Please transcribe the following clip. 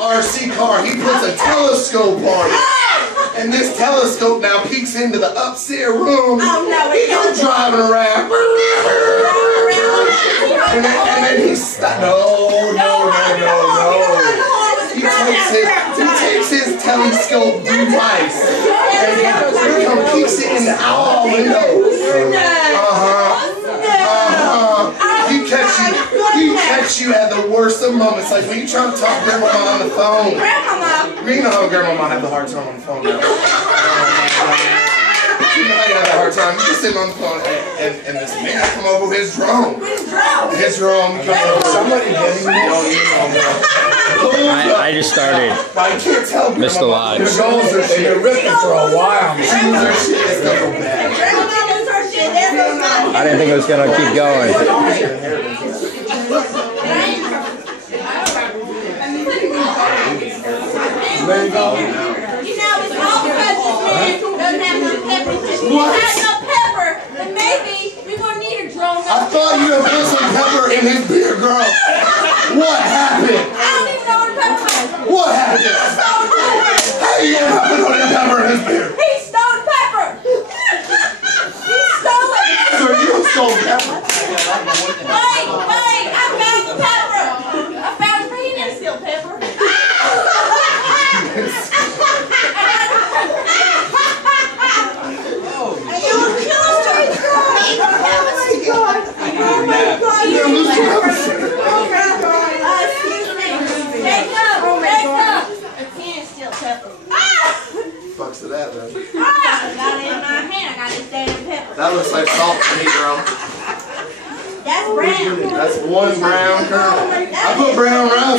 RC car. He puts a telescope on it. And this telescope now peeks into the upstairs room. Oh, no, he goes driving around. And then he stops. No. He takes his telescope device and he peeks it in our windows. He catch you at the worst of moments, like when you trying to talk to grandmama on the phone. Grandmama. You know how grandmama have the hard time on the phone now. You know how you have a hard time. You just sitting on the phone and this man come over with his drone. His drone comes over. Somebody gets me. I just started. I can't tell. Missed a lot. The goals are shit. They're ripping for a while. Shoes are shit. It's gonna go bad. I didn't think it was gonna keep going. There you go. You know, it's all because this man doesn't have no pepper. If he has no pepper, then maybe we're going to need a drone. I thought you had put some pepper in his beer, girl. What happened? I don't even know what pepper is. What happened? How you gonna have to put pepper in his beer? He stole pepper. He stole it. So you stole pepper? Wait, I found the pepper. I found he didn't steal pepper. Fucks to that, man. I got it in my hand. I got this damn pepper. That looks like salt to me, bro. That's brown. That's one brown kernel. I put brown rice.